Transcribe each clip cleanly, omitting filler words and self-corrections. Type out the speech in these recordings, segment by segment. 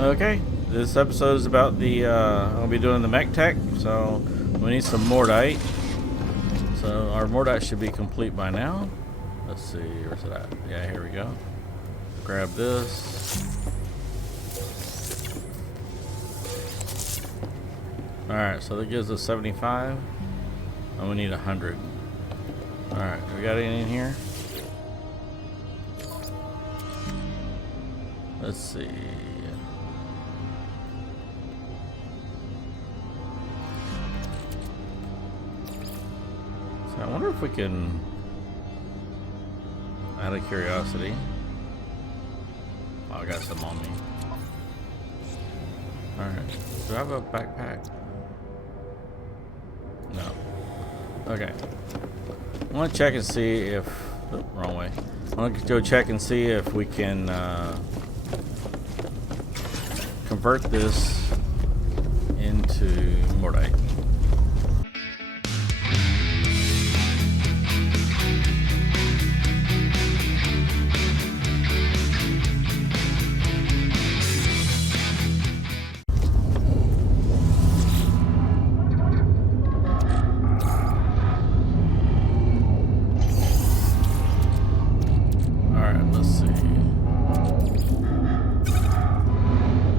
Okay, this episode is about the, I'll be doing the mech tech, so we need some Mordite. So our Mordite should be complete by now. Let's see, where's it at? Yeah, here we go. Grab this. Alright, so that gives us 75. And we need 100. Alright, we got any in here? Let's see. So I wonder if we can, out of curiosity. Oh, I got some on me. Alright, do I have a backpack? No. Okay. I want to check and see if, oh, wrong way. I want to go check and see if we can convert this into Mordite.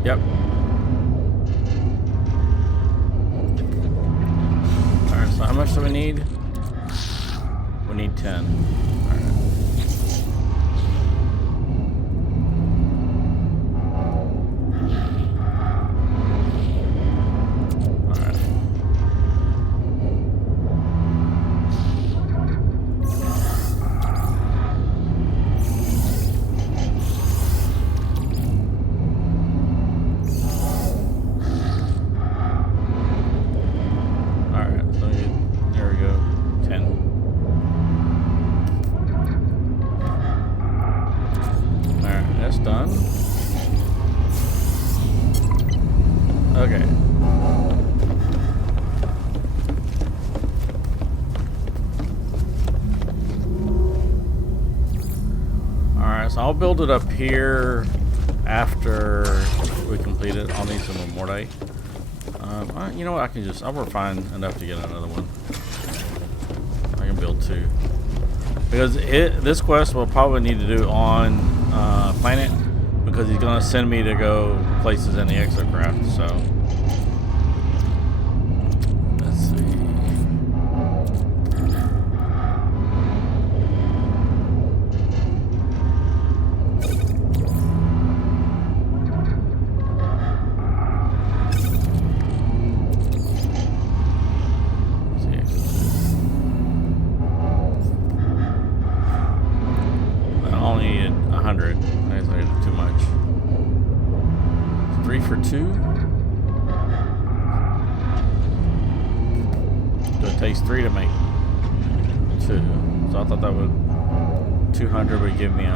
Yep. Alright, so how much do we need? We need 10. Alright. Done. Okay. Alright, so I'll build it up here after we complete it. I'll need some more Mordite. You know what? I'll refine enough to get another one. I can build 2. Because this quest we'll probably need to do on planet, because he's going to send me to go places in the Exocraft, so let's see. I only needed 100. I guess I did too much. 3 for 2. So it takes 3 to make 2. So I thought that would 200 would give me 100.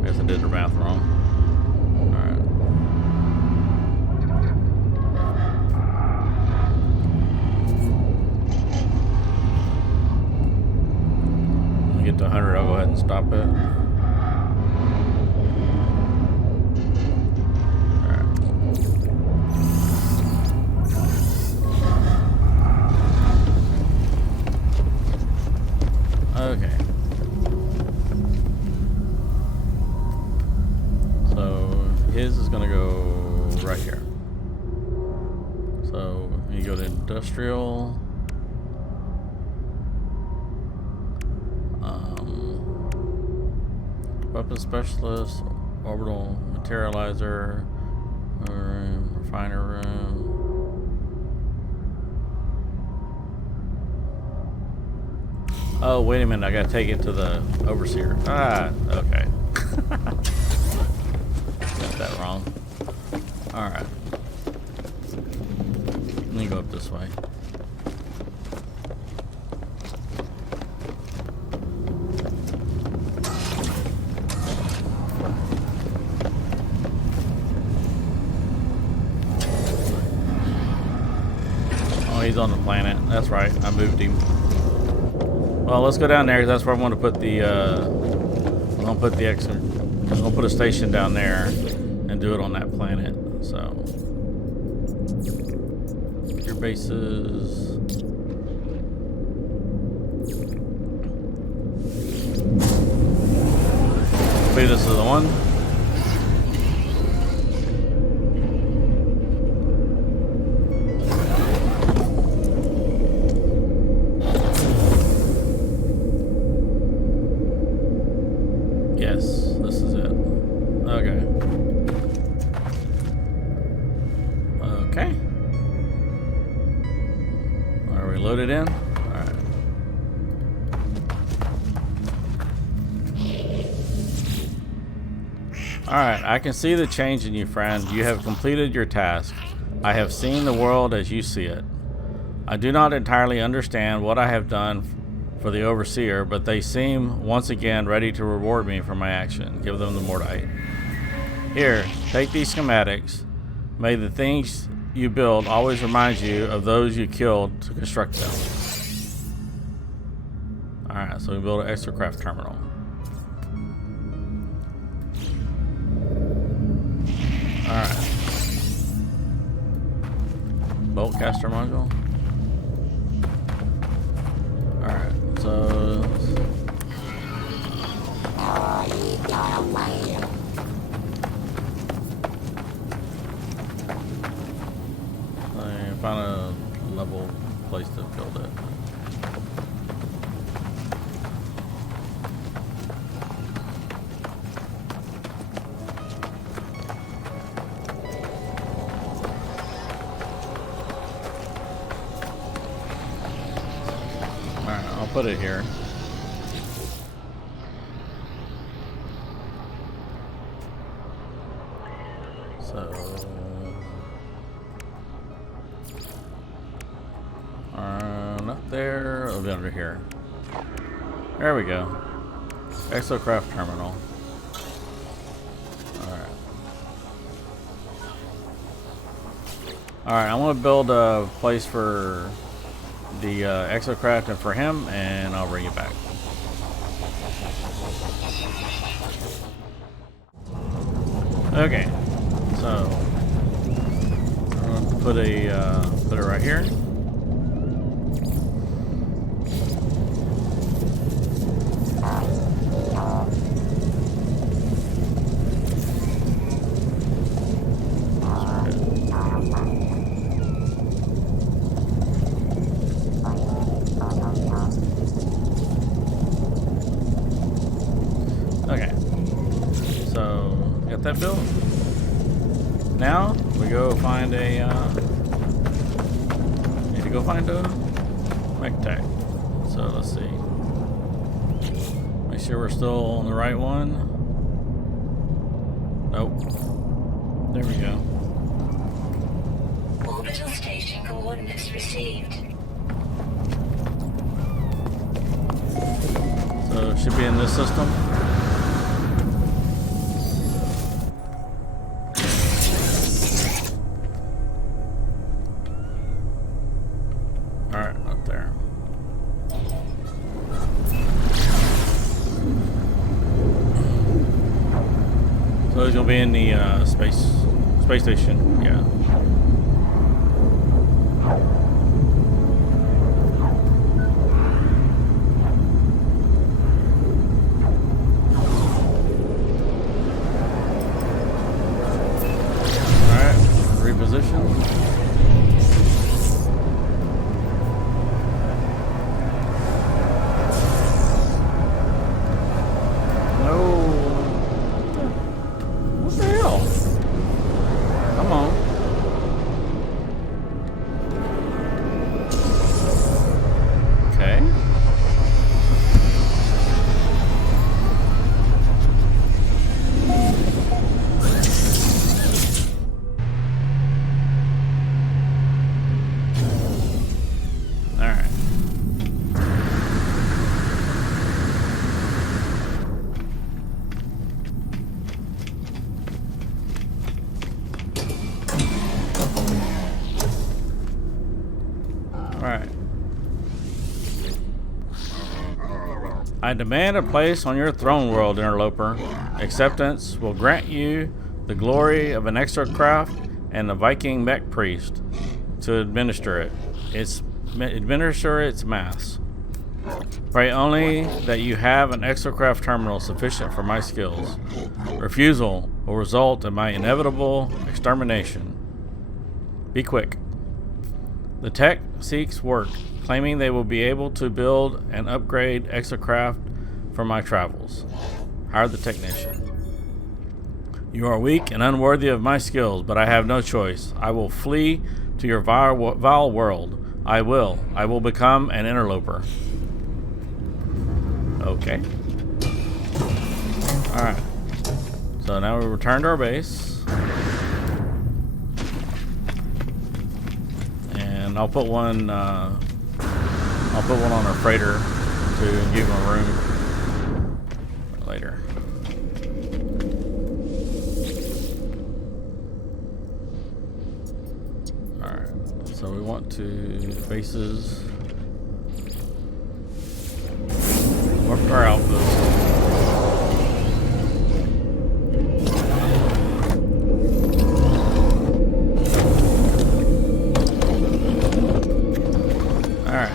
I guess I did the math wrong. Alright. When we get to 100, I'll go ahead and stop it. Okay. So his is gonna go right here. So you go to industrial. Weapon specialist, orbital materializer, room, refiner room. Oh, wait a minute, I gotta take it to the overseer. Ah, okay. Got that wrong. Alright. Let me go up this way. Oh, he's on the planet. That's right, I moved him. Well, let's go down there, because that's where I'm going to put the Exocraft I'm gonna put a station down there and do it on that planet. So your bases. Maybe this is the one. Yes, this is it. Okay. Okay. Are we loaded in? Alright. Alright, I can see the change in you, friend. You have completed your task. I have seen the world as you see it. I do not entirely understand what I have done for the Overseer, but they seem once again ready to reward me for my action. Give them the Mordite. Here, take these schematics. May the things you build always remind you of those you killed to construct them. Alright, so we build an Exocraft terminal. Alright. Bolt caster module. Alright, so I found a level place to build it. Put it here. So, not there. It'll be under here. There we go. Exocraft terminal. Alright, I want to build a place for the Exocraft and for him, and I'll bring it back. Okay, so I'm gonna put it right here. That built. Now we go find a need to go find a mech tech. So let's see. Make sure we're still on the right one. Nope. There we go. Orbital station coordinates received. So it should be in this system. So he's gonna be in the space station, yeah. All right, reposition. I demand a place on your throne world, interloper. Acceptance will grant you the glory of an exocraft and a Viking mech priest to administer its mass. Pray only that you have an exocraft terminal sufficient for my skills. Refusal will result in my inevitable extermination. Be quick. The tech seeks work, claiming they will be able to build and upgrade exocraft for my travels. Hire the technician. You are weak and unworthy of my skills, but I have no choice. I will flee to your vile world. I will become an interloper. Okay. Alright. So now we return to our base. And I'll put one on our freighter to give him room later. Alright. So we want to bases. Work our outposts. Alright.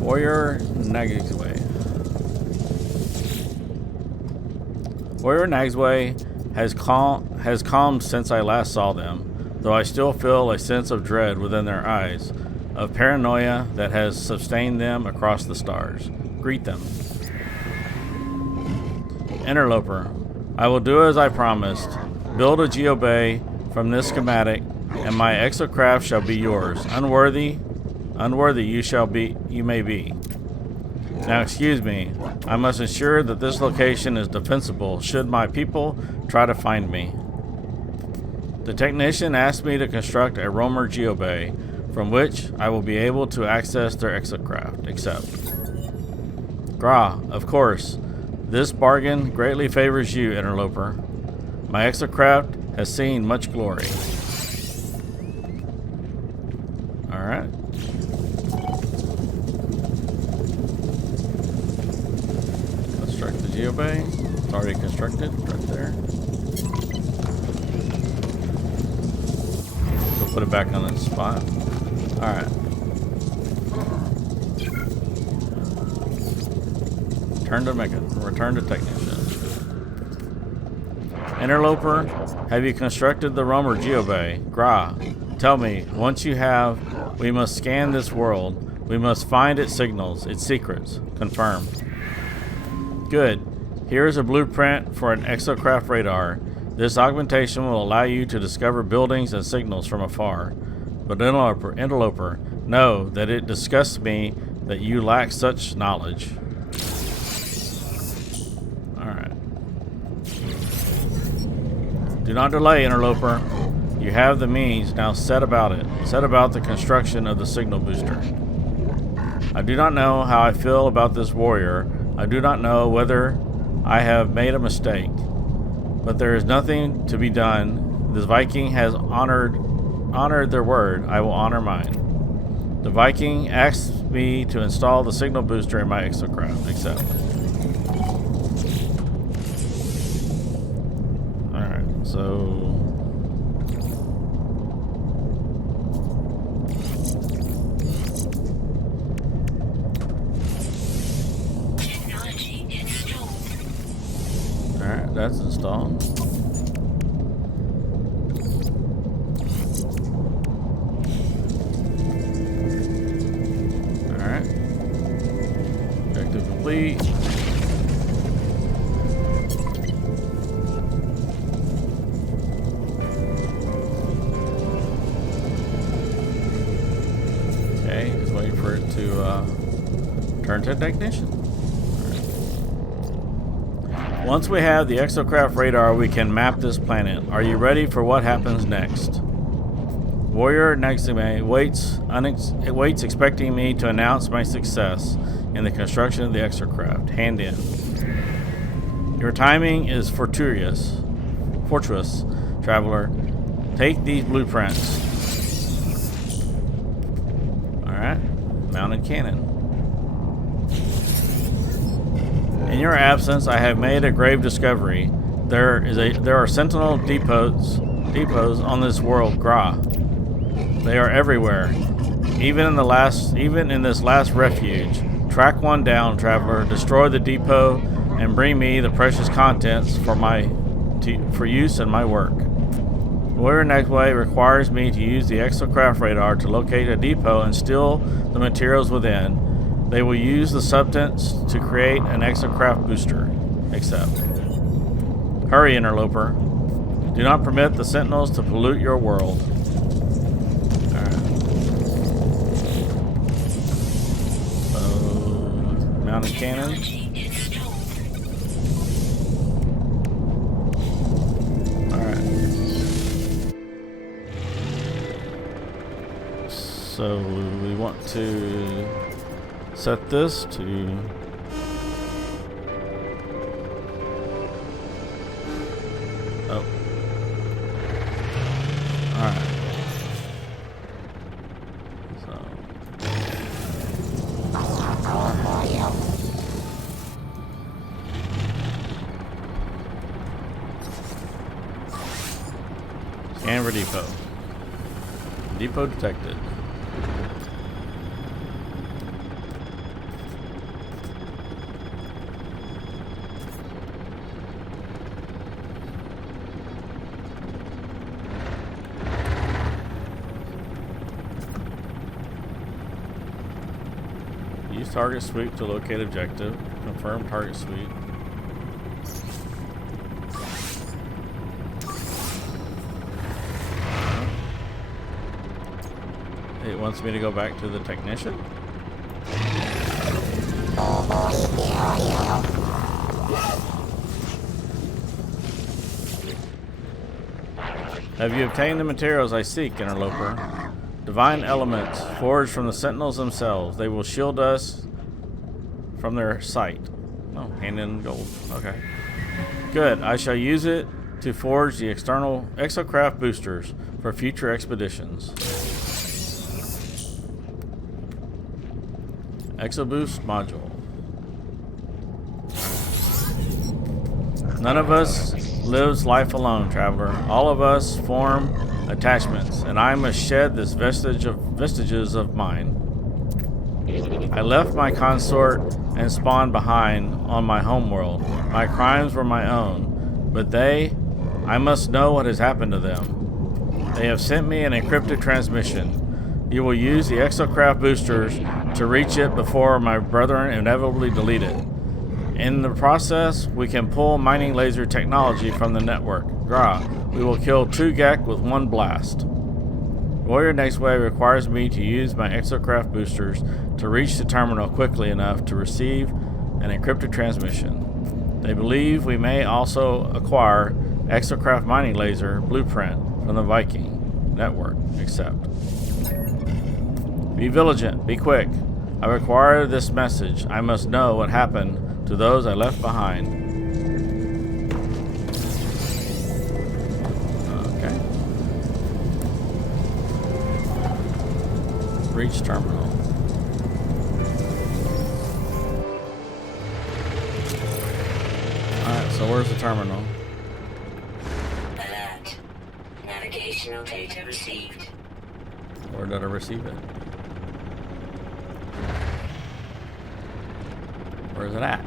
Warrior Nagsway. Warrior Nagsway has calmed since I last saw them, though I still feel a sense of dread within their eyes, of paranoia that has sustained them across the stars. Greet them. Interloper, I will do as I promised. Build a geobay from this schematic, and my exocraft shall be yours. Unworthy you may be. Now excuse me, I must ensure that this location is defensible should my people try to find me. The technician asked me to construct a roamer geobay from which I will be able to access their exocraft. Accept. Gra, of course, this bargain greatly favors you, interloper. My exocraft has seen much glory. Alright. Construct the geobay. It's already constructed right there. So put it back on its spot. Alright. Return to technician. Interloper, have you constructed the roamer geobay? Gra, tell me, once you have, we must scan this world. We must find its signals, its secrets. Confirmed. Good. Here is a blueprint for an Exocraft Radar. This augmentation will allow you to discover buildings and signals from afar. But interloper, know that it disgusts me that you lack such knowledge. Alright. Do not delay, interloper. You have the means, now set about it. Set about the construction of the signal booster. I do not know how I feel about this warrior. I do not know whether I have made a mistake. But there is nothing to be done. This Viking has honored their word. I will honor mine. The Viking asked me to install the signal booster in my exocraft. Accept. Alright, so alright, that's installed. Alright. Objective complete. Okay, just waiting for it to turn to technician. Once we have the Exocraft Radar, we can map this planet. Are you ready for what happens next? Warrior Naxime waits expecting me to announce my success in the construction of the Exocraft. Hand in. Your timing is fortuitous, traveler. Take these blueprints. Alright. Mounted cannon. In your absence, I have made a grave discovery. There are sentinel depots on this world, Gra. They are everywhere. Even in this last refuge. Track one down, traveler. Destroy the depot and bring me the precious contents for use in my work. Warrior Nextway requires me to use the Exocraft Radar to locate a depot and steal the materials within. They will use the substance to create an Exocraft booster. Accept. Hurry, interloper. Do not permit the sentinels to pollute your world. Alright. Mounted cannon. Alright. So we want to set this to alright. Scan for depot. Depot detected. Use target sweep to locate objective. Confirm target sweep. It wants me to go back to the technician. Have you obtained the materials I seek, interloper? Divine elements forged from the sentinels themselves. They will shield us from their sight. Oh, hand in gold. Okay. Good. I shall use it to forge the external Exocraft boosters for future expeditions. Exoboost module. None of us lives life alone, traveler. All of us form attachments, and I must shed this vestiges of mine. I left my consort and spawn behind on my homeworld. My crimes were my own, but I must know what has happened to them. They have sent me an encrypted transmission. You will use the Exocraft boosters to reach it before my brethren inevitably delete it. In the process, we can pull mining laser technology from the network. Gra, we will kill 2 Gek with 1 blast. Warrior Nextway requires me to use my Exocraft boosters to reach the terminal quickly enough to receive an encrypted transmission. They believe we may also acquire Exocraft mining laser blueprint from the Viking network. Accept. Be vigilant. Be quick. I require this message. I must know what happened to those I left behind. Okay. Reach terminal. Alright, so where's the terminal? Alert. Navigational data received. Where did I receive it? Where is it at?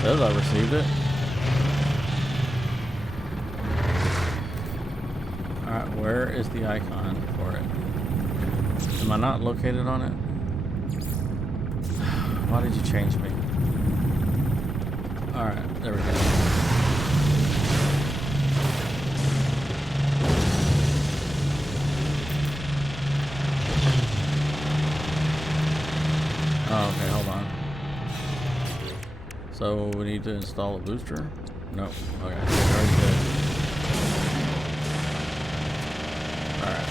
Says I received it. Alright, where is the icon for it? Am I not located on it? Why did you change me? Alright, there we go. Oh, okay, hold on. So we need to install a booster? Nope. Okay, very good. Alright.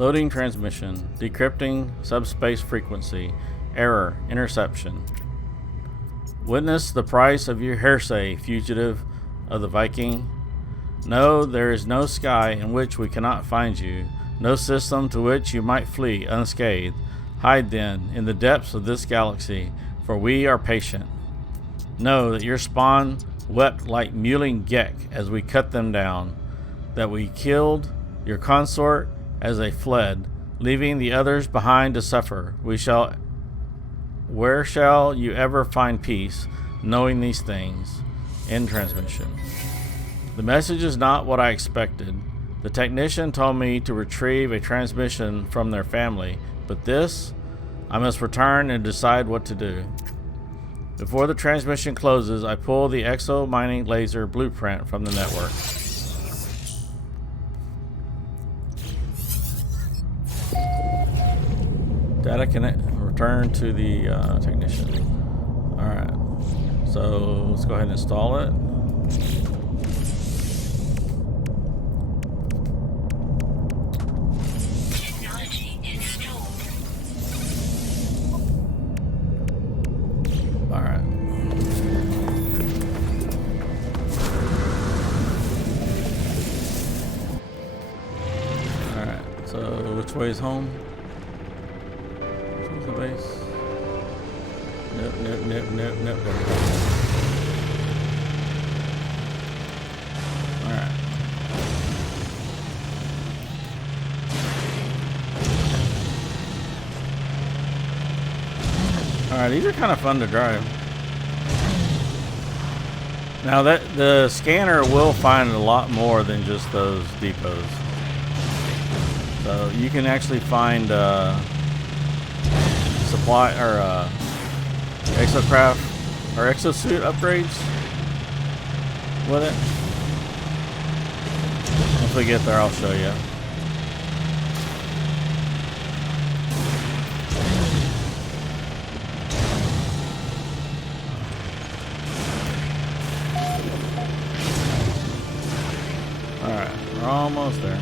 Loading transmission. Decrypting subspace frequency. Error. Interception. Witness the price of your hearsay, fugitive of the Viking. No, there is no sky in which we cannot find you, no system to which you might flee unscathed. Hide then in the depths of this galaxy, for we are patient. Know that your spawn wept like mewling Gek as we cut them down, that we killed your consort as they fled, leaving the others behind to suffer. Where shall you ever find peace, knowing these things? End transmission. The message is not what I expected. The technician told me to retrieve a transmission from their family, but this, I must return and decide what to do. Before the transmission closes, I pull the exo mining laser blueprint from the network. Data connect. Return to the technician. Alright. So let's go ahead and install it. Technology installed. Alright. Alright. So which way is home? The base. Nope. There we go. Alright. Alright, these are kind of fun to drive. Now that the scanner will find a lot more than just those depots. So you can actually find supply or Exocraft or exosuit upgrades with it. Once we get there, I'll show you. All right, we're almost there.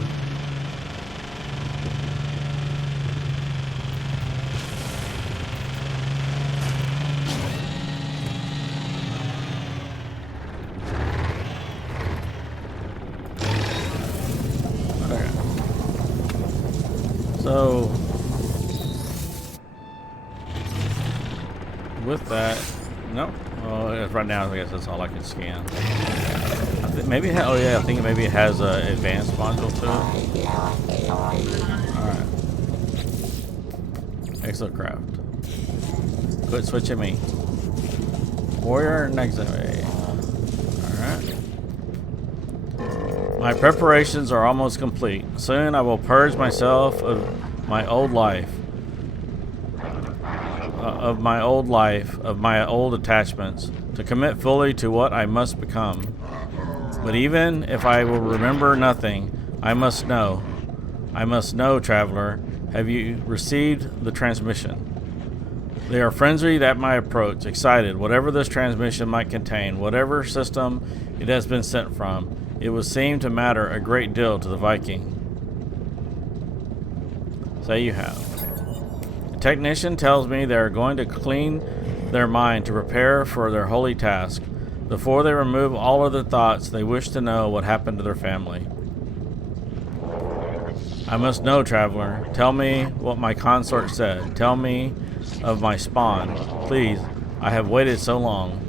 So, with that, nope. Well, right now, I guess that's all I can scan. I think maybe oh yeah, I think maybe it has an advanced module to it. All right. Exocraft. Quit switching me. Warrior next way. All right. My preparations are almost complete. Soon I will purge myself of my old life. Of my old attachments, to commit fully to what I must become. But even if I will remember nothing, I must know. I must know, traveler. Have you received the transmission? They are frenzied at my approach, excited. Whatever this transmission might contain, whatever system it has been sent from, it would seem to matter a great deal to the Viking. Say you have. The technician tells me they are going to clean their mind to prepare for their holy task. Before they remove all other thoughts, they wish to know what happened to their family. I must know, traveler. Tell me what my consort said. Tell me of my spawn. Please, I have waited so long.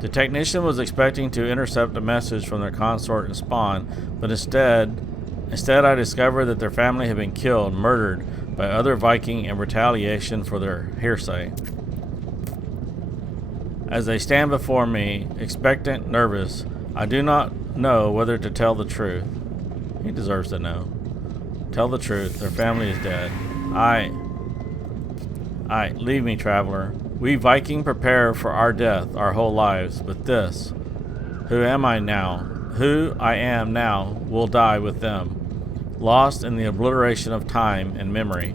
The technician was expecting to intercept a message from their consort and spawn, but instead I discovered that their family had been killed, murdered by other Viking in retaliation for their hearsay. As they stand before me, expectant, nervous, I do not know whether to tell the truth. He deserves to know. Tell the truth. Their family is dead. Leave me, traveler. We Viking prepare for our death our whole lives, but this, who I am now, will die with them, lost in the obliteration of time and memory.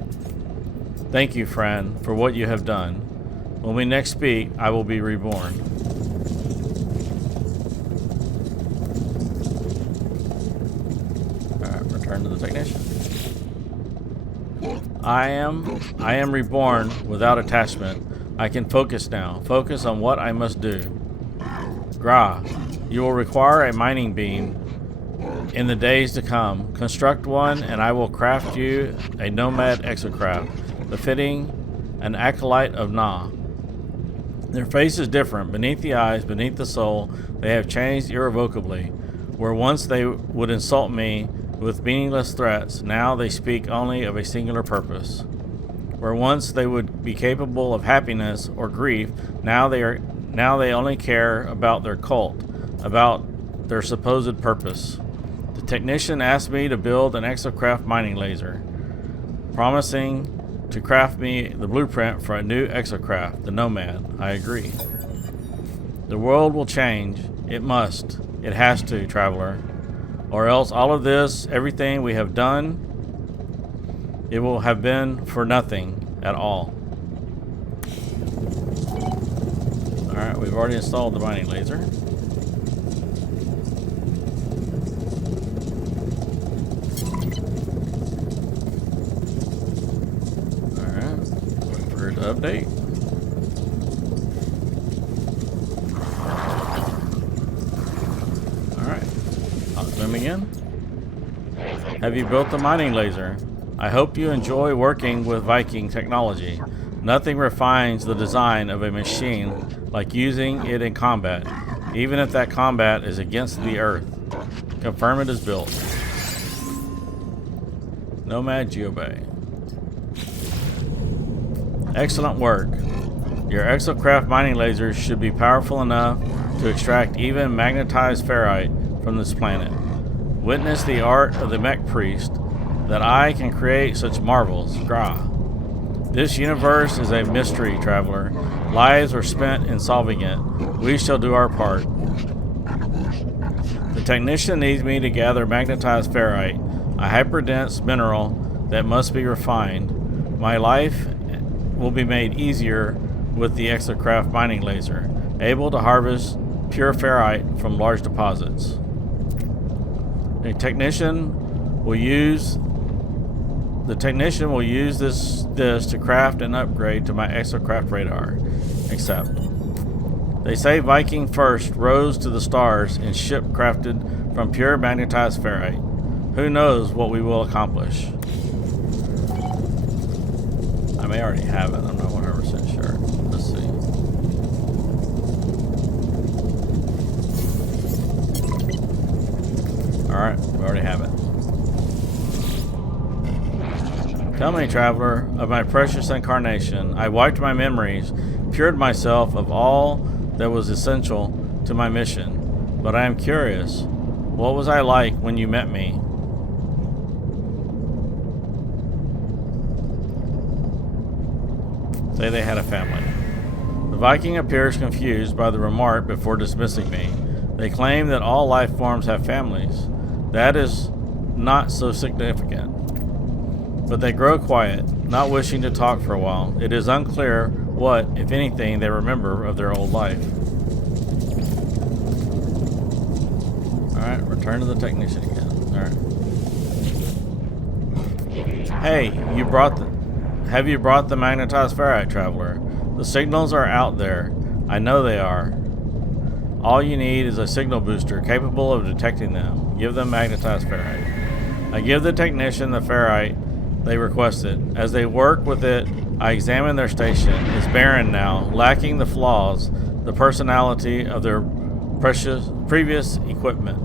Thank you, friend, for what you have done. When we next speak, I will be reborn. Alright, return to the technician. I am reborn without attachment. I can focus now. Focus on what I must do. Gra, you will require a mining beam in the days to come. Construct one, and I will craft you a Nomad Exocraft, befitting an acolyte of Na. Their face is different. Beneath the eyes, beneath the soul, they have changed irrevocably. Where once they would insult me with meaningless threats, now they speak only of a singular purpose. Where once they would be capable of happiness or grief, now they only care about their cult, about their supposed purpose. The technician asked me to build an Exocraft mining laser, promising to craft me the blueprint for a new Exocraft, the Nomad. I agree. The world will change. It must. It has to, traveler. Or else all of this, everything we have done, it will have been for nothing at all. Alright, we've already installed the mining laser. Update. Alright. I'll zoom again. Have you built the mining laser? I hope you enjoy working with Viking technology. Nothing refines the design of a machine like using it in combat, even if that combat is against the Earth. Confirm it is built. Nomad Geobay. Excellent work. Your Exocraft mining lasers should be powerful enough to extract even magnetized ferrite from this planet. Witness the art of the mech priest, that I can create such marvels. Gra. This universe is a mystery, traveler. Lives are spent in solving it. We shall do our part. The technician needs me to gather magnetized ferrite, a hyperdense mineral that must be refined. My life will be made easier with the Exocraft mining laser, able to harvest pure ferrite from large deposits. The technician will use this to craft and upgrade to my Exocraft Radar. Accept. They say Viking first rose to the stars in ship crafted from pure magnetized ferrite. Who knows what we will accomplish? I may already have it. I'm not 100% sure. Let's see. Alright, we already have it. Tell me, traveler, of my precious incarnation. I wiped my memories, cured myself of all that was essential to my mission. But I am curious. What was I like when you met me? Say they had a family. The Viking appears confused by the remark before dismissing me. They claim that all life forms have families. That is not so significant. But they grow quiet, not wishing to talk for a while. It is unclear what, if anything, they remember of their old life. Alright, return to the technician again. Alright. Hey, have you brought the magnetized ferrite, traveler? The signals are out there. I know they are. All you need is a signal booster capable of detecting them. Give them magnetized ferrite. I give the technician the ferrite they requested. As they work with it, I examine their station. It's barren now, lacking the flaws, the personality of their previous equipment.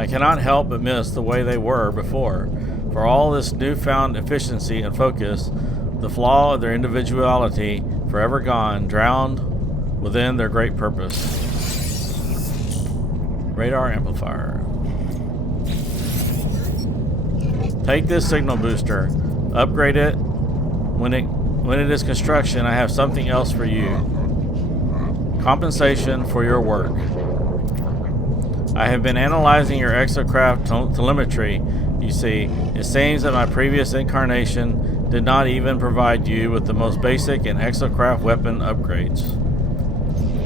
I cannot help but miss the way they were before. For all this newfound efficiency and focus, the flaw of their individuality forever gone, drowned within their great purpose. Radar Amplifier. Take this signal booster, upgrade it. When it is construction, I have something else for you. Compensation for your work. I have been analyzing your Exocraft telemetry. You see, it seems that my previous incarnation did not even provide you with the most basic and Exocraft weapon upgrades.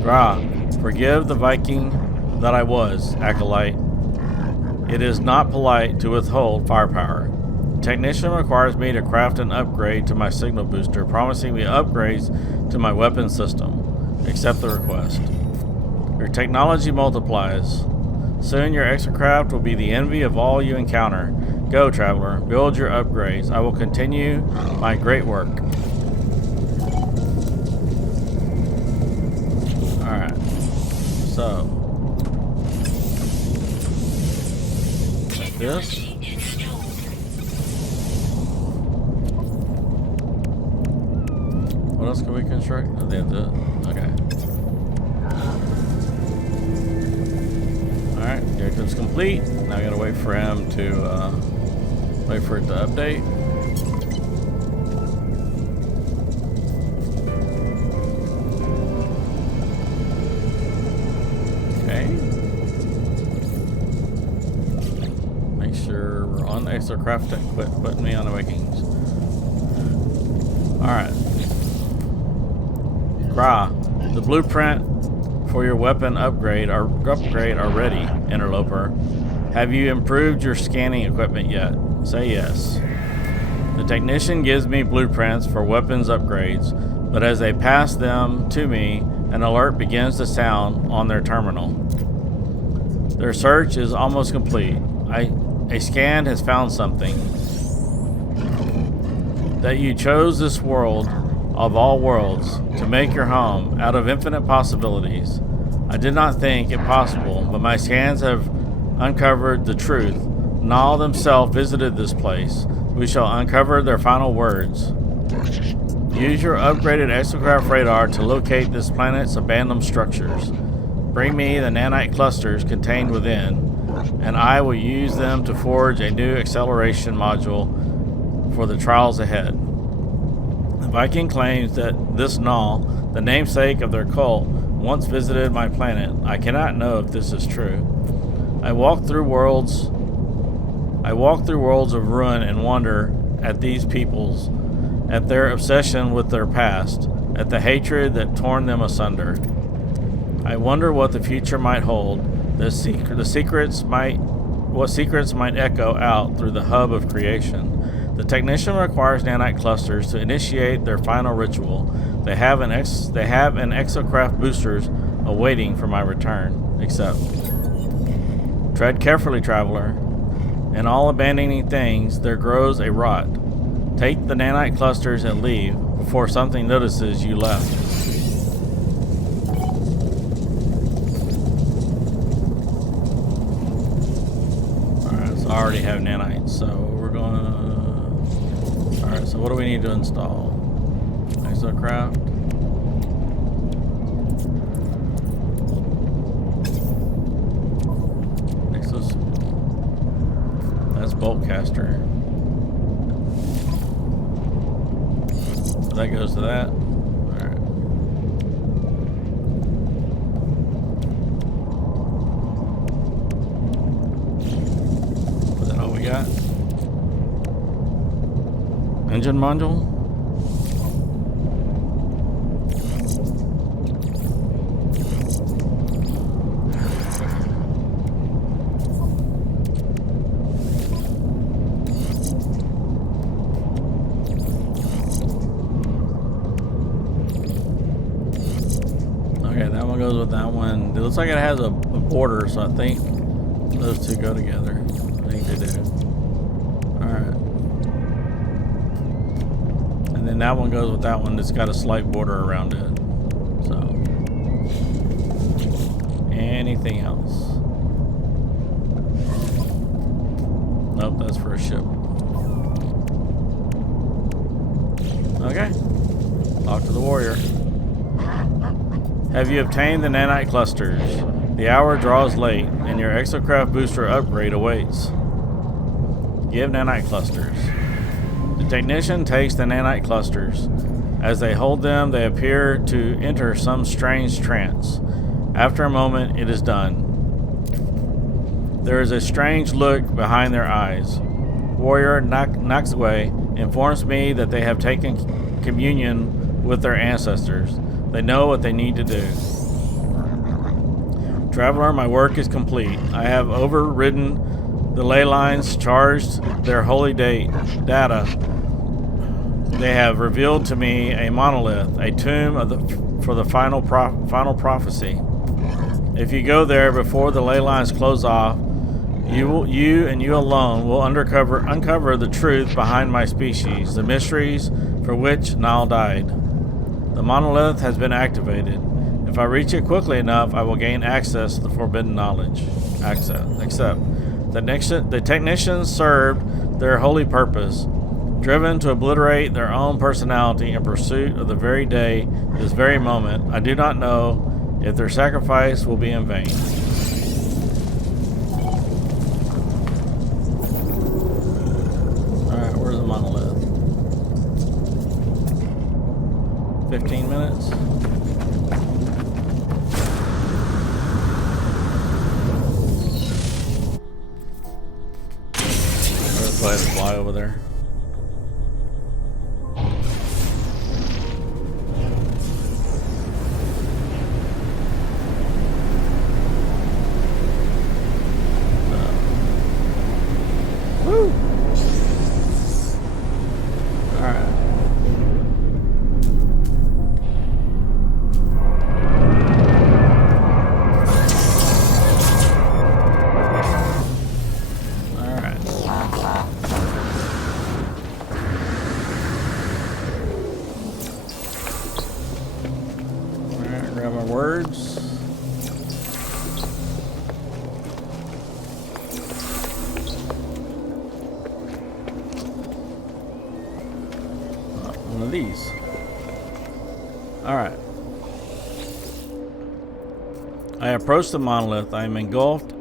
Gra, forgive the Viking that I was, acolyte. It is not polite to withhold firepower. Technician requires me to craft an upgrade to my signal booster, promising me upgrades to my weapon system. Accept the request. Your technology multiplies. Soon your exocraft will be the envy of all you encounter. Go, traveler, build your upgrades. I will continue my great work. Alright. So. Like this. What else can we construct? Oh, they have to. Okay. Alright, objective's complete. Now I gotta wait for him to, wait for it to update. Okay. Make sure we're on Exocraft Tech. Quit putting me on Awakens. Alright. Gra, the blueprint for your weapon upgrade are ready, interloper. Have you improved your scanning equipment yet? Say yes. The technician gives me blueprints for weapons upgrades, but as they pass them to me, an alert begins to sound on their terminal. Their search is almost complete. A scan has found something. That you chose this world of all worlds to make your home out of infinite possibilities. I did not think it possible, but my scans have uncovered the truth. Nal themselves visited this place. We shall uncover their final words. Use your upgraded Exocraft Radar to locate this planet's abandoned structures. Bring me the nanite clusters contained within, and I will use them to forge a new acceleration module for the trials ahead. The Viking claims that this Nal, the namesake of their cult, once visited my planet. I cannot know if this is true. I walk through worlds of ruin and wonder at these peoples, at their obsession with their past, at the hatred that torn them asunder. I wonder what the future might hold. What secrets might echo out through the hub of creation. The technician requires nanite clusters to initiate their final ritual. They have an Exocraft boosters awaiting for my return. Accept. Tread carefully, traveler. In all abandoning things, there grows a rot. Take the nanite clusters and leave before something notices you left. Alright, so I already have nanites, so we're gonna... Alright, so what do we need to install? Exocraft. That's Boltcaster. So that goes to that. Alright. Is that all we got? Engine module? Okay, that one goes with that one. It looks like it has a border, so I think those two go together. I think they do. Alright. And then that one goes with that one that's got a slight border around it. So. Anything else? Nope, that's for a ship. Okay. Talk to the warrior. Have you obtained the nanite clusters? The hour draws late, and your Exocraft booster upgrade awaits. Give nanite clusters. The technician takes the nanite clusters. As they hold them, they appear to enter some strange trance. After a moment, it is done. There is a strange look behind their eyes. Warrior Naxway informs me that they have taken communion with their ancestors. They know what they need to do. Traveler, my work is complete. I have overridden The ley lines charged their holy data. They have revealed to me a monolith, a tomb for the final prophecy. If you go there before the ley lines close off, you and you alone will uncover the truth behind my species, the mysteries for which Nal died. The monolith has been activated. If I reach it quickly enough, I will gain access to the forbidden knowledge. Except the technicians served their holy purpose, driven to obliterate their own personality in pursuit of the very day, this very moment. I do not know if their sacrifice will be in vain. Alright, where's the monolith? 15 minutes? Let's go ahead and fly over there. Woo! Alright. Grab my words. One of these. Alright. I approach the monolith. I am engulfed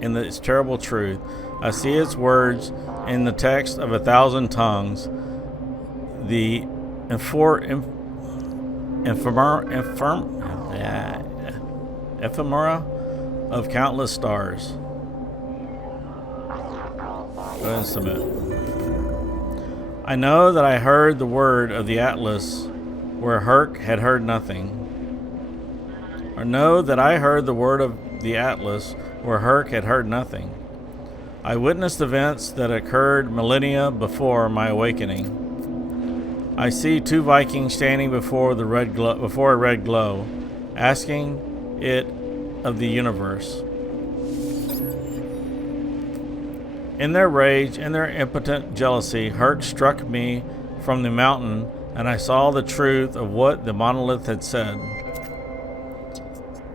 in its terrible truth. I see its words in the text of 1,000 tongues. The ephemera of countless stars. Go ahead and submit. I know that I heard the word of the Atlas where Herc had heard nothing. Or know that I heard the word of the Atlas where Herc had heard nothing. I witnessed events that occurred millennia before my awakening. I see two Vikings standing before a red glow, asking it of the universe. In their rage and their impotent jealousy, Herc struck me from the mountain, and I saw the truth of what the monolith had said.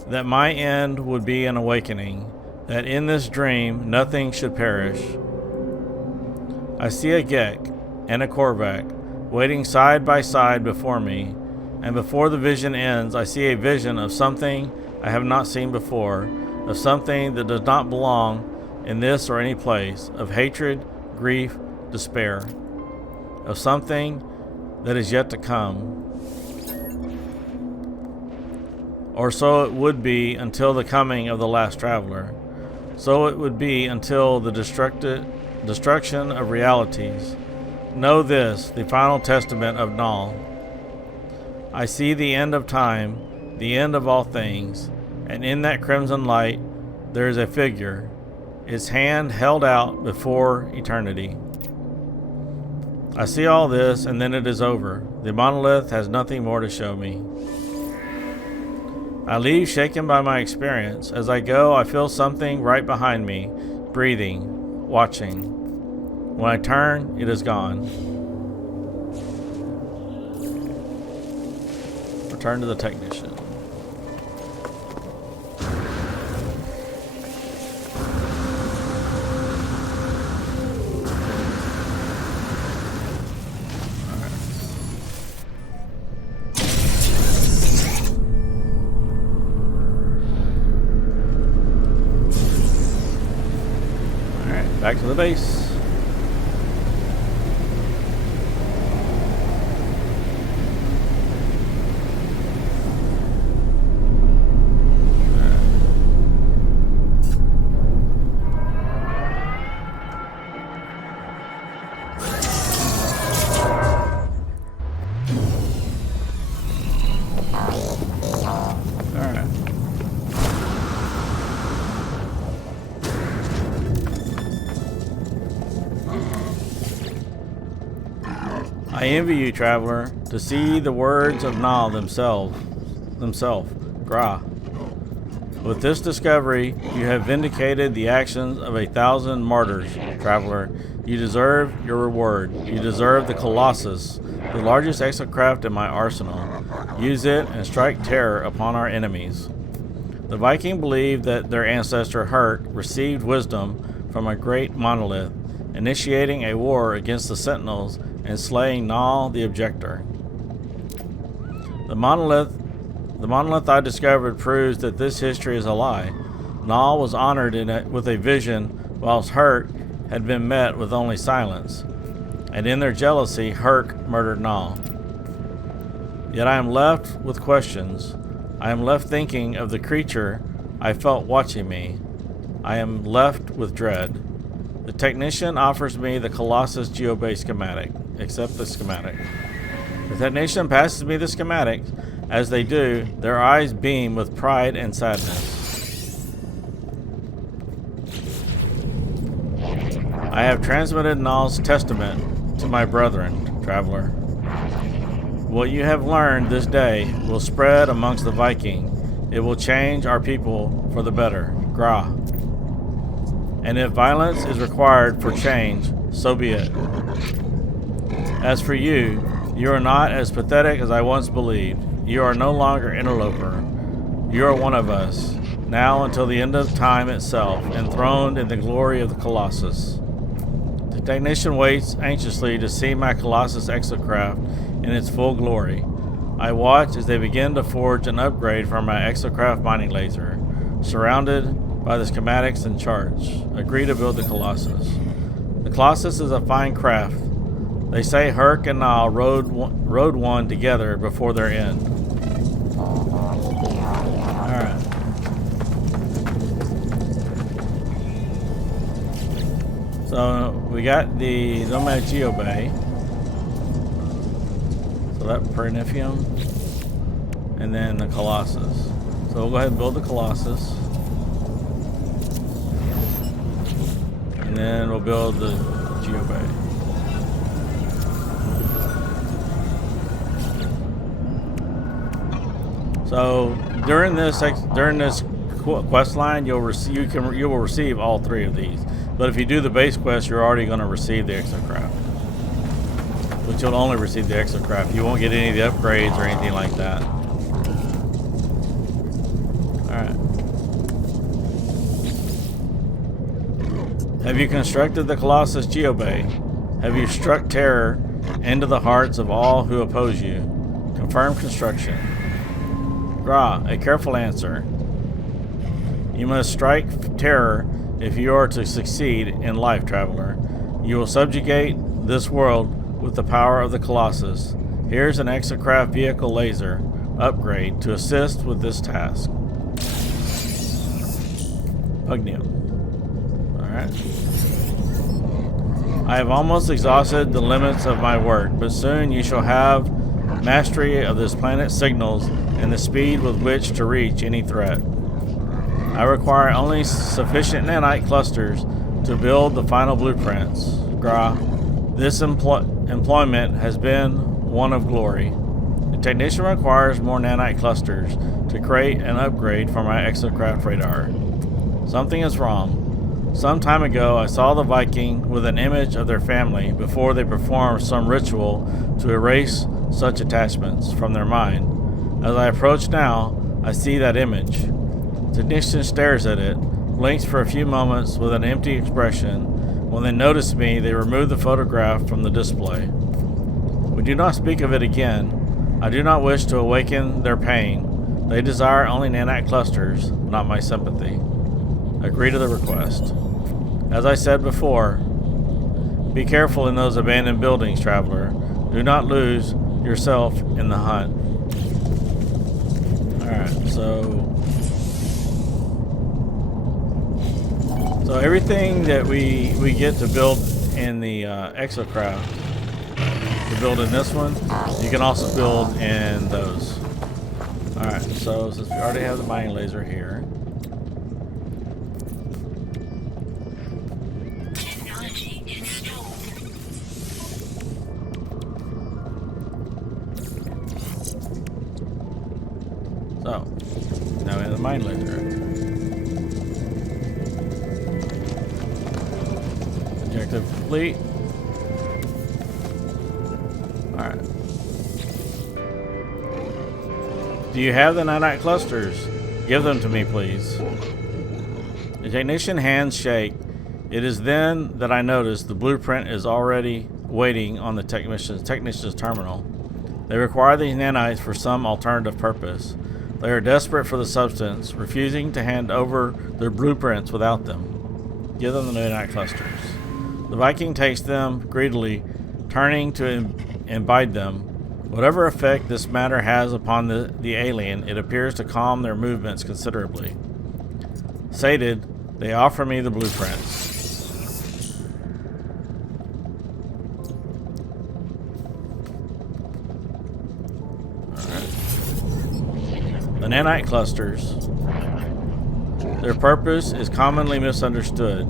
That my end would be an awakening, that in this dream nothing should perish. I see a Gek and a Korvac waiting side by side before me, and before the vision ends, I see a vision of something I have not seen before, of something that does not belong in this or any place, of hatred, grief, despair, of something that is yet to come. Or so it would be until the coming of the last traveler. So it would be until the destruction of realities. Know this, the final testament of Nal. I see the end of time, the end of all things, and in that crimson light there is a figure, its hand held out before eternity. I see all this, and then it is over. The monolith has nothing more to show me. I leave shaken by my experience. As I go, I feel something right behind me, breathing, watching. When I turn, it is gone. Return to the technician. Alright, back to the base. I envy you, traveler, to see the words of Nal themselves. Gra. With this discovery, you have vindicated the actions of 1,000 martyrs, traveler. You deserve your reward. You deserve the Colossus, the largest exocraft in my arsenal. Use it and strike terror upon our enemies. The Viking believed that their ancestor Herc received wisdom from a great monolith, initiating a war against the Sentinels and slaying Nal the Objector. The monolith I discovered proves that this history is a lie. Nal was honored with a vision, whilst Herc had been met with only silence. And in their jealousy, Herc murdered Nal. Yet I am left with questions. I am left thinking of the creature I felt watching me. I am left with dread. The technician offers me the Colossus Geobay schematic. Accept the schematic. The technician passes me the schematic. As they do, their eyes beam with pride and sadness. I have transmitted Nal's testament to my brethren, traveler. What you have learned this day will spread amongst the Viking. It will change our people for the better. Gra. And if violence is required for change, so be it. As for you, you are not as pathetic as I once believed. You are no longer an interloper. You are one of us, now until the end of time itself, enthroned in the glory of the Colossus. The technician waits anxiously to see my Colossus Exocraft in its full glory. I watch as they begin to forge an upgrade for my Exocraft mining laser, surrounded by the schematics and charts. Agree to build the Colossus. The Colossus is a fine craft. They say Herc and Nal rode one together before their end. Alright. So we got the Nomad Geobay. So that Pernifium. And then the Colossus. So we'll go ahead and build the Colossus. And then we'll build the Geobay. So during this quest line, you will receive all three of these. But if you do the base quest, you're already going to receive the Exocraft, which you'll only receive the Exocraft. You won't get any of the upgrades or anything like that. All right. Have you constructed the Colossus Geobay? Have you struck terror into the hearts of all who oppose you? Confirm construction. Gra, a careful answer. You must strike terror if you are to succeed in life, traveler. You will subjugate this world with the power of the Colossus. Here's an Exocraft vehicle laser upgrade to assist with this task. Pugnium. Alright. I have almost exhausted the limits of my work, but soon you shall have mastery of this planet's signals and the speed with which to reach any threat. I require only sufficient nanite clusters to build the final blueprints. Gra, this employment has been one of glory. The technician requires more nanite clusters to create an upgrade for my Exocraft Radar. Something is wrong. Some time ago, I saw the Viking with an image of their family before they performed some ritual to erase such attachments from their mind. As I approach now, I see that image. The technician stares at it, blinks for a few moments with an empty expression. When they notice me, they remove the photograph from the display. We do not speak of it again. I do not wish to awaken their pain. They desire only nanite clusters, not my sympathy. Agree to the request. As I said before, be careful in those abandoned buildings, traveler. Do not lose yourself in the hunt. Alright, so everything that we get to build in the Exocraft, to build in this one, you can also build in those. Alright, so since we already have the mining laser here, Technology installed. fine laser. Objective complete. Alright. Do you have the nanite clusters? Give them to me, please. The technician hands shake. It is then that I notice the blueprint is already waiting on the technician's terminal. They require these nanites for some alternative purpose. They are desperate for the substance, refusing to hand over their blueprints without them. Give them the nanite clusters. The Viking takes them greedily, turning to imbibe them. Whatever effect this matter has upon the alien, it appears to calm their movements considerably. Sated, they offer me the blueprints. The nanite clusters. Their purpose is commonly misunderstood.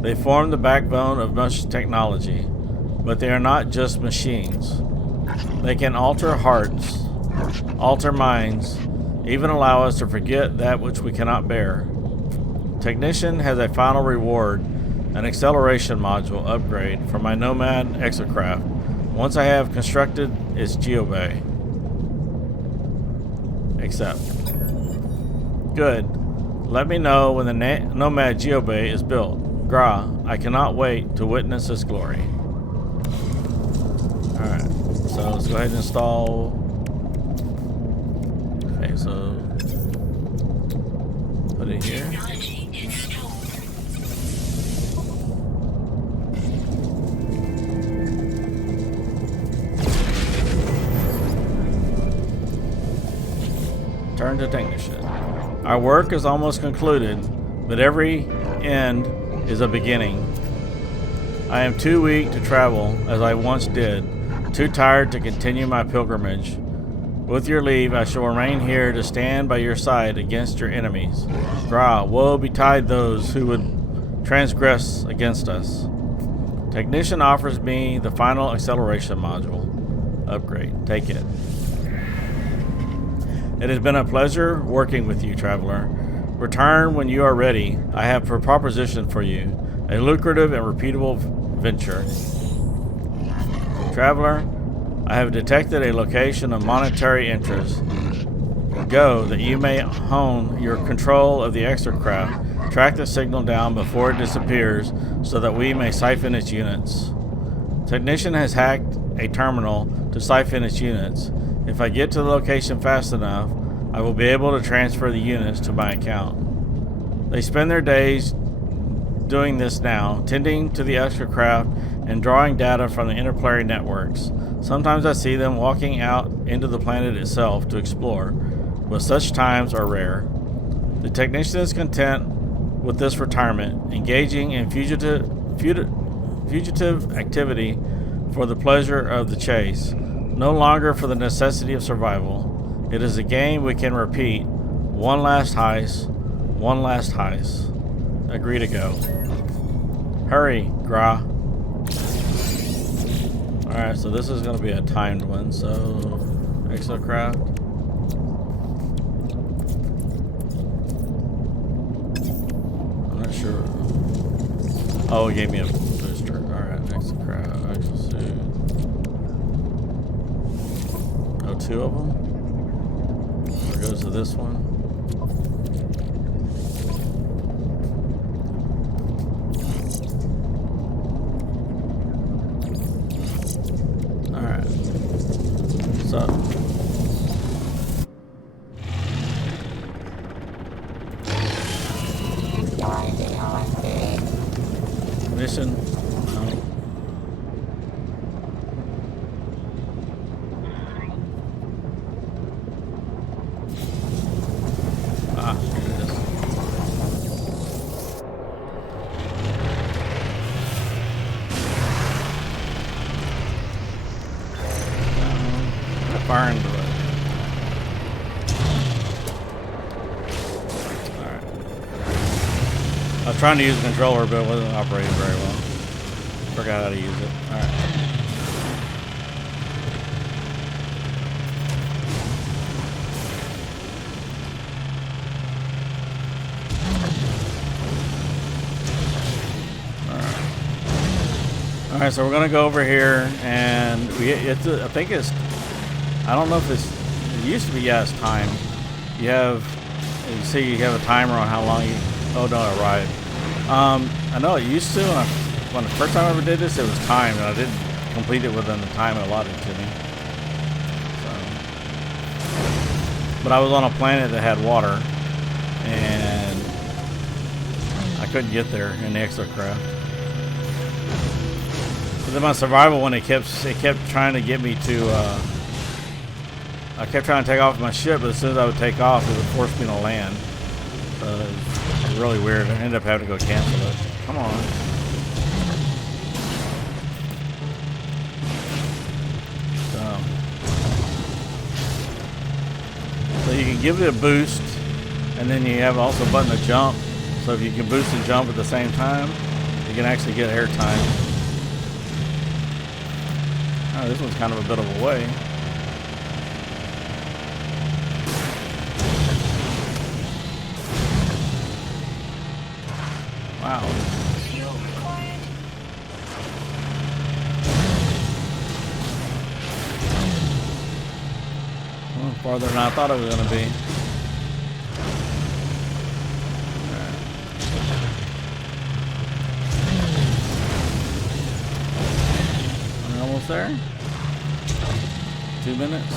They form the backbone of much technology, but they are not just machines. They can alter hearts, alter minds, even allow us to forget that which we cannot bear. Technician has a final reward, an acceleration module upgrade for my Nomad Exocraft once I have constructed its Geobay. Accept. Good. Let me know when the Nomad Geobay is built. Gra, I cannot wait to witness its glory. Alright, so let's go ahead and install. Okay, so put it here. Turn to technician. Our work is almost concluded, but every end is a beginning. I am too weak to travel as I once did, too tired to continue my pilgrimage. With your leave, I shall remain here to stand by your side against your enemies. Gra, woe betide those who would transgress against us. Technician offers me the final acceleration module. Upgrade. Take it. It has been a pleasure working with you, traveler. Return when you are ready. I have a proposition for you. A lucrative and repeatable venture. Traveler, I have detected a location of monetary interest. Go, that you may hone your control of the Exocraft. Track the signal down before it disappears so that we may siphon its units. Technician has hacked a terminal to siphon its units. If I get to the location fast enough, I will be able to transfer the units to my account. They spend their days doing this now, tending to the Exocraft and drawing data from the interplanetary networks. Sometimes I see them walking out into the planet itself to explore, but such times are rare. The technician is content with this retirement, engaging in fugitive activity for the pleasure of the chase, no longer for the necessity of survival. It is a game we can repeat. One last heist. One last heist. Agree to go. Hurry, Gra. Alright, so this is going to be a timed one, so Exocraft. I'm not sure. Oh, it gave me a booster. Alright, Exocraft, Exosuit. Oh, two of them? So it goes to this one. Alright. So. Mission. No. Ah, here it is. Fire into it. Alright. I was trying to use the controller, but it wasn't operating very well. Forgot how to use it. Alright. Alright, so we're gonna go over here, and I think it's, I don't know if it's, it used to be, yeah, it's time. You see you have a timer on how long you, oh no, it arrived. I know it used to, when the first time I ever did this, it was timed, and I didn't complete it within the time allotted to me. So, but I was on a planet that had water, and I couldn't get there in the Exocraft. But then my survival one, it kept trying to get me to, I kept trying to take off my ship, but as soon as I would take off, it would force me to land. So it was really weird. I ended up having to go cancel it. Come on. So you can give it a boost, and then you have also a button to jump. So if you can boost and jump at the same time, you can actually get air time. Oh, this one's kind of a bit of a way. Wow. Well, farther than I thought it was going to be. Right. We're almost there. 2 minutes.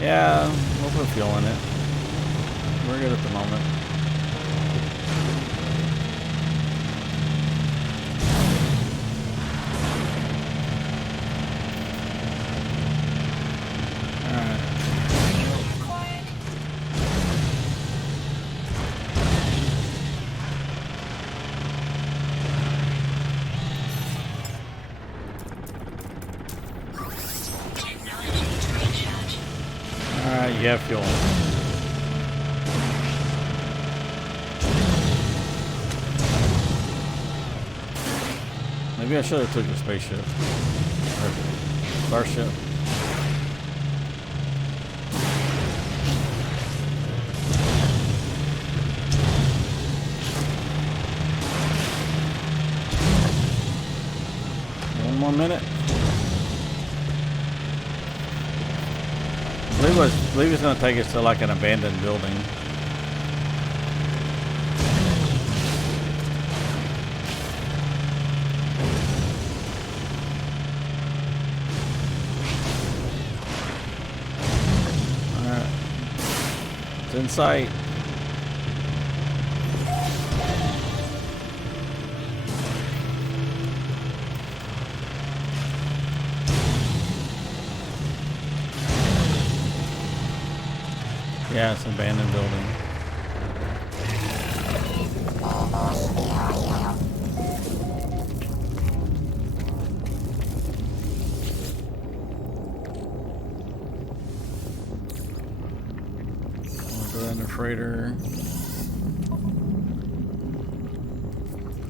Yeah, we'll put fuel in it. We're good at the moment. Alright. Alright, you have fuel. Maybe I should have took the spaceship. Or starship. One more minute. I believe it's going to take us to like an abandoned building. Alright. It's in sight. Yeah, it's an abandoned building. We'll go in the freighter.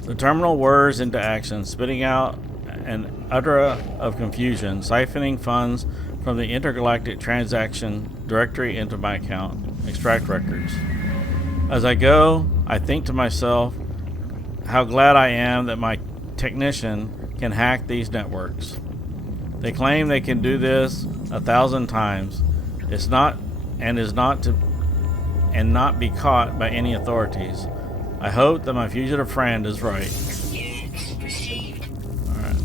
The terminal whirs into action, spitting out an utter of confusion, siphoning funds from the intergalactic transaction directory into my account. Extract records. As I go, I think to myself how glad I am that my technician can hack these networks. They claim they can do this 1,000 times. It's not not be caught by any authorities. I hope that my fugitive friend is right. Alright.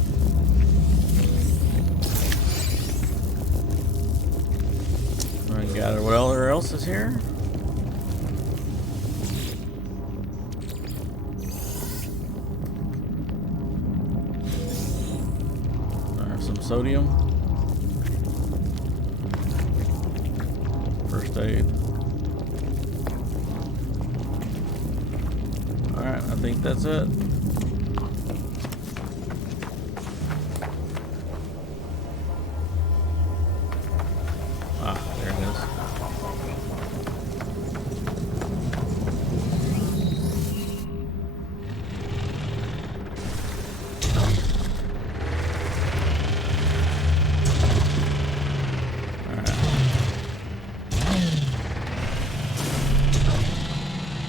Alright, gather what else is here. There's some sodium. First aid. Alright, I think that's it. Ah, there it is.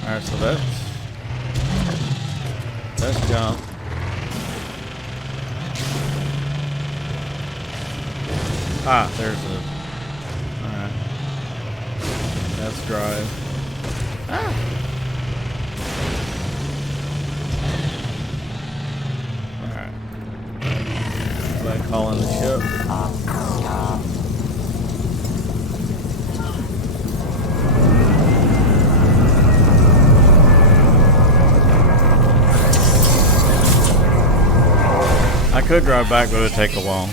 Alright, so that's Let's jump. Ah, there's a... Alright. Let's drive. Ah! Alright. By calling the ship. I could drive back, but it would take a while.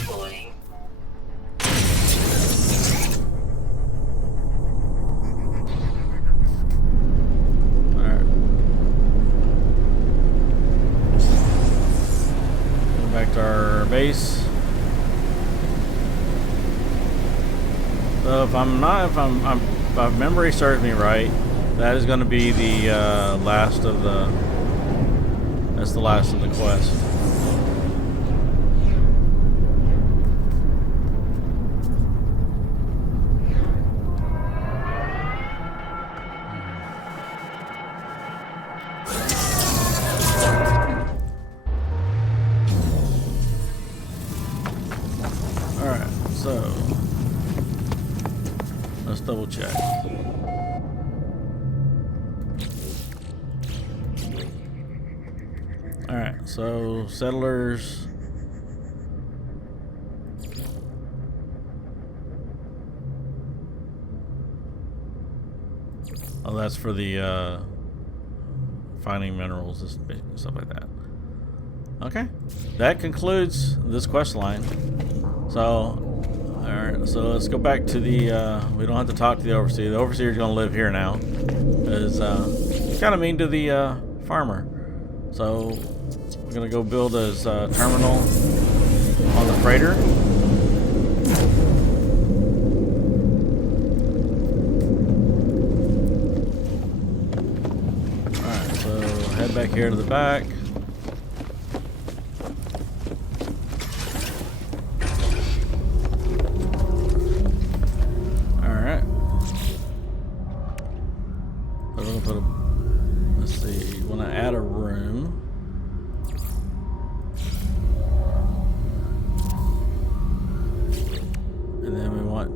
Base. So if my memory serves me right, that is going to be the last of the. That's the last of the quest. So, let's double check. Alright, so settlers. Oh, that's for the finding minerals and stuff like that. Okay, that concludes this quest line. So, alright, so let's go back to the, we don't have to talk to the overseer. The overseer is going to live here now. Because, kind of mean to the, farmer. So, we're going to go build his, terminal on the freighter. Alright, so head back here to the back.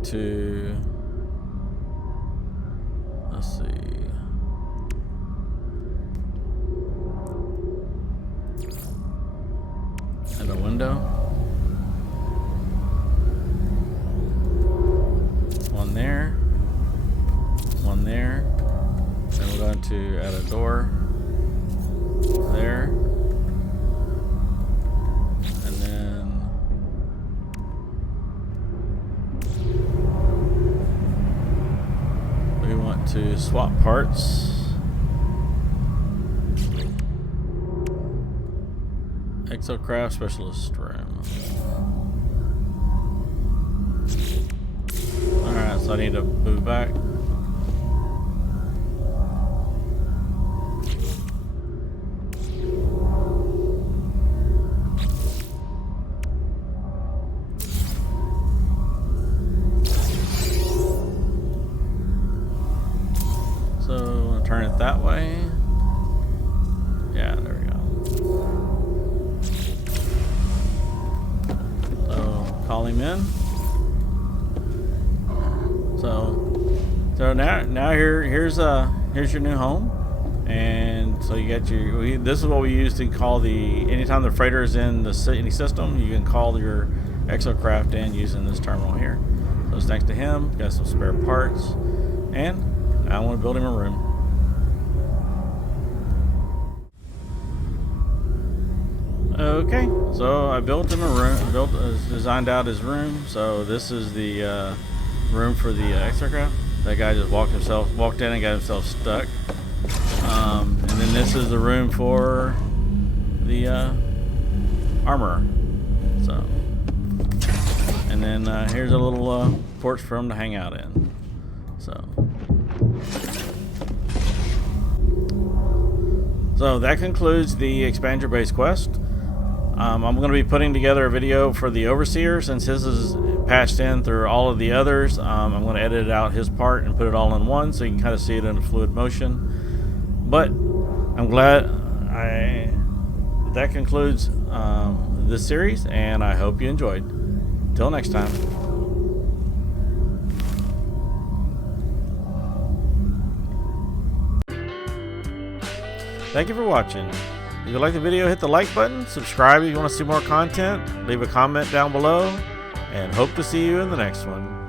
To let's see, and a window, one there, then we're going to add a door there, and then to swap parts. Exocraft specialist room. Alright, so I need to move back. Turn it that way. Yeah, there we go. So call him in. So now here's your new home, and so you got your. This is what we use to call the anytime the freighter is in the city system, you can call your Exocraft in using this terminal here. So it's next to him. Got some spare parts, and now I want to build him a room. Okay, so I built him a room, designed out his room. So this is the room for the Exocraft. That guy just walked in and got himself stuck. And then this is the room for the armorer. So, and then here's a little porch for him to hang out in. So that concludes the Expand Your Base quest. I'm going to be putting together a video for the Overseer since his is patched in through all of the others. I'm going to edit out his part and put it all in one so you can kind of see it in fluid motion. But I'm glad that concludes this series, and I hope you enjoyed. Till next time. Thank you for watching. If you like the video, hit the like button, subscribe if you want to see more content, leave a comment down below, and hope to see you in the next one.